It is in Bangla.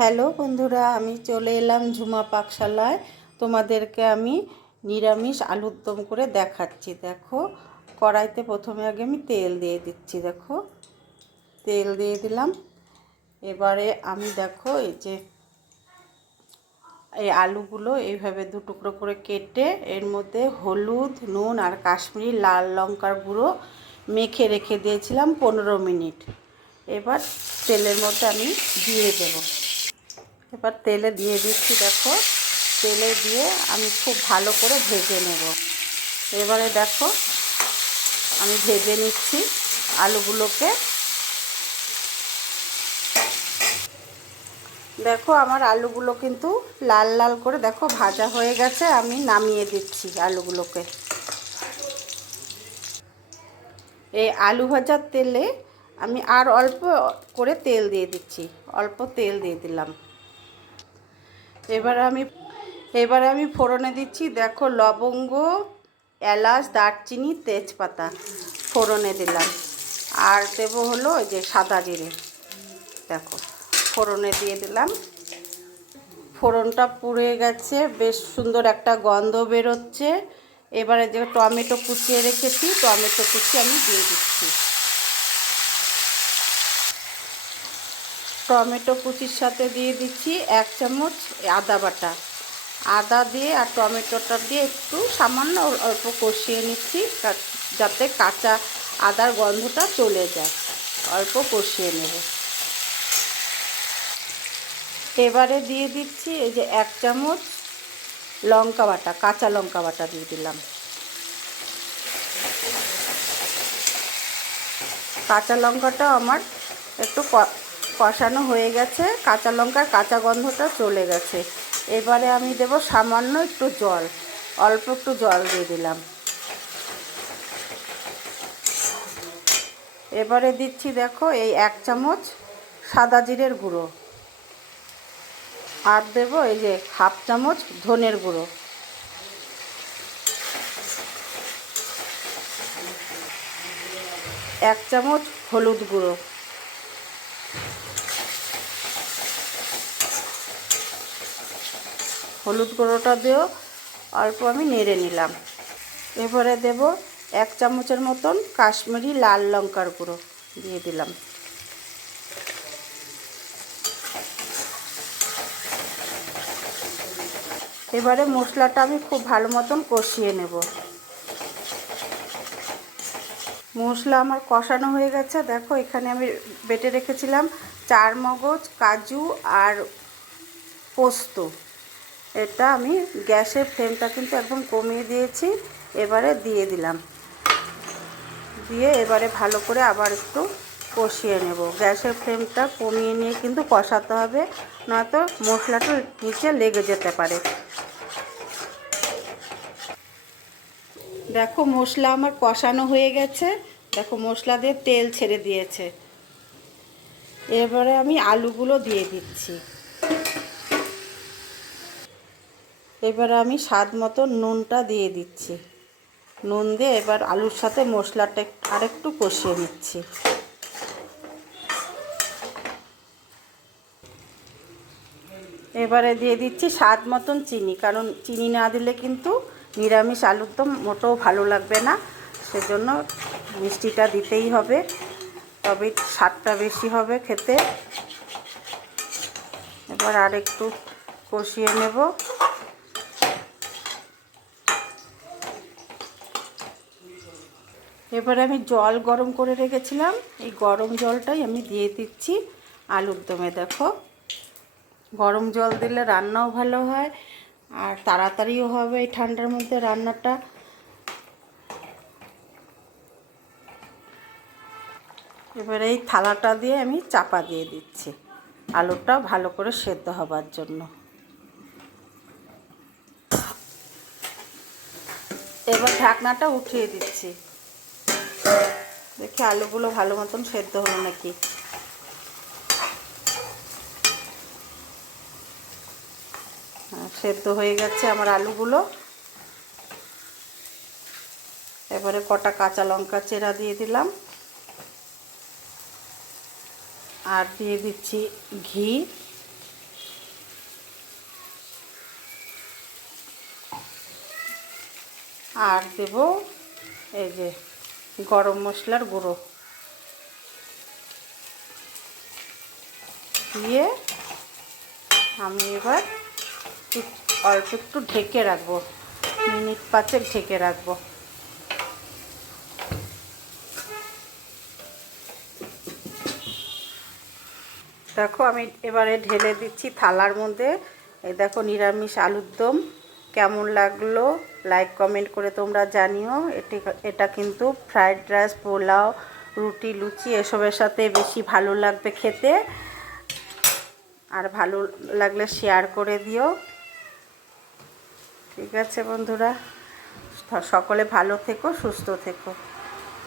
হ্যালো বন্ধুরা, আমি চলে এলাম ঝুমা পাকশালায়। তোমাদেরকে আমি নিরামিষ আলুর দম করে দেখাচ্ছি। দেখো, কড়াইতে প্রথমে আগে আমি তেল দিয়ে দিচ্ছি। দেখো, তেল দিয়ে দিলাম। এবারে আমি দেখো এই আলুগুলো এইভাবে দু টুকরো করে কেটে এর মধ্যে হলুদ, নুন আর কাশ্মীরি লাল লঙ্কার গুঁড়ো মেখে রেখে দিয়েছিলাম 15 মিনিট। এবার তেলের মধ্যে আমি দিয়ে দেবো। এবার তেলে দিয়ে দিচ্ছি। দেখো, তেলে দিয়ে আমি খুব ভালো করে ভেজে নেব। এবারে দেখো, আমি ভেজে নিচ্ছি আলুগুলোকে। দেখো, আমার আলুগুলো কিন্তু লাল লাল করে দেখো ভাজা হয়ে গেছে। আমি নামিয়ে দিচ্ছি আলুগুলোকে। এই আলু ভাজার তেলে আমি আর অল্প করে তেল দিয়ে দিচ্ছি। অল্প তেল দিয়ে দিলাম। এবারে আমি ফোড়নে দিচ্ছি। দেখো, লবঙ্গ, এলাচ, দারচিনি, তেজপাতা ফোড়নে দিলাম। আর দেবো হলো ওই যে সাদা জিরে। দেখো, ফোড়নে দিয়ে দিলাম। ফোড়নটা পুড়ে গেছে, বেশ সুন্দর একটা গন্ধ বেরোচ্ছে। এবারে যে টমেটো কুচিয়ে রেখেছি, টমেটো কুচি আমি দিয়ে দিচ্ছি। টমেটো কুচির সাথে দিয়ে দিচ্ছি 1 চামচ আদা বাটা। আদা দিয়ে আর টমেটোটা দিয়ে একটু সামান্য অল্প কষিয়ে নিচ্ছি, যাতে কাঁচা আদার গন্ধটা চলে যায়। অল্প কষিয়ে নেব। এবারে দিয়ে দিচ্ছি এই যে 1 চামচ লঙ্কা বাটা, কাঁচা লঙ্কা বাটা দিয়ে দিলাম। কাঁচা লঙ্কাটা আমার একটু কষানো হয়ে গেছে, কাঁচা লঙ্কার কাঁচা গন্ধটা চলে গেছে। এবারে আমি দেব সামান্য একটু জল, অল্প একটু জল দিয়ে দিলাম। এবারে দিচ্ছি দেখো এই 1 চামচ সাদা জিরের গুঁড়ো। আর দেব এই যে 1/2 চামচ ধনের গুঁড়ো। এক চামচ হলুদ গুঁড়ো। হলুদ গুঁড়োটা দিয়েও অল্প আমি নেড়ে নিলাম। এবারে দেব 1 চামচের মতন কাশ্মীরি লাল লঙ্কার গুঁড়ো দিয়ে দিলাম। এবারে মশলাটা আমি খুব ভালো মতন কষিয়ে নেব। মশলা আমার কষানো হয়ে গেছে। দেখো, এখানে আমি বেটে রেখেছিলাম 4 মগজ, কাজু আর পোস্ত। এটা আমি গ্যাসের ফ্লেমটা কিন্তু একদম কমিয়ে দিয়েছি। এবারে দিয়ে দিলাম। দিয়ে এবারে ভালো করে আবার একটু কষিয়ে নেব। গ্যাসের ফ্লেমটা কমিয়ে নিয়ে কিন্তু কষাতে হবে, নয়তো মশলাটা নিচে লেগে যেতে পারে। দেখো, মশলা আমার কষানো হয়ে গেছে। দেখো, মশলা দিয়ে তেল ছেড়ে দিয়েছে। এবারে আমি আলুগুলো দিয়ে দিচ্ছি। এবারে আমি স্বাদ মতো নুনটা দিয়ে দিচ্ছি। নুন দিয়ে এবার আলুর সাথে মশলাটা আরেকটু কষিয়ে নিচ্ছি। এবারে দিয়ে দিচ্ছি স্বাদ মতন চিনি, কারণ চিনি না দিলে কিন্তু নিরামিষ আলুর দম মোটেও ভালো লাগবে না। সেজন্য মিষ্টিটা দিতেই হবে, তবে স্বাদটা বেশি হবে খেতে। এবার আরেকটু কষিয়ে নেব। এবারে আমি জল গরম করে রেখেছিলাম, এই গরম জলটাই আমি দিয়ে দিচ্ছি আলুর দমে। দেখো, গরম জল দিলে রান্নাও ভালো হয় আর তাড়াতাড়িও হবে এই ঠান্ডার মধ্যে রান্নাটা। এবারে এই থালাটা দিয়ে আমি চাপা দিয়ে দিচ্ছি আলুটা ভালো করে সেদ্ধ হবার জন্য। এবার ঢাকনাটা উঠিয়ে দিচ্ছি। দেখি আলুগুলো ভালো মতন সেদ্ধ হলো নাকি। সেদ্ধ হয়ে গেছে আমার আলুগুলো। এবারে কটা কাঁচা লঙ্কা চেরা দিয়ে দিলাম। আর দিয়ে দিচ্ছি ঘি। আর দেব এই যে গরম মশলার গুঁড়ো দিয়ে আমি এবার অল্প একটু ঢেকে রাখবো, মিনিট 5 ঢেকে রাখবো। দেখো আমি এবারে ঢেলে দিচ্ছি থালার মধ্যে। এই দেখো নিরামিষ আলুর দম। কেমন লাগলো লাইক কমেন্ট করে তোমরা জানিও। এটা কিন্তু ফ্রাইড রাইস, পোলাও, রুটি, লুচি এসবের সাথে বেশি ভালো লাগবে খেতে। আর ভালো লাগলে শেয়ার করে দিও। ঠিক আছে বন্ধুরা, সকলে ভালো থেকো, সুস্থ থেকো।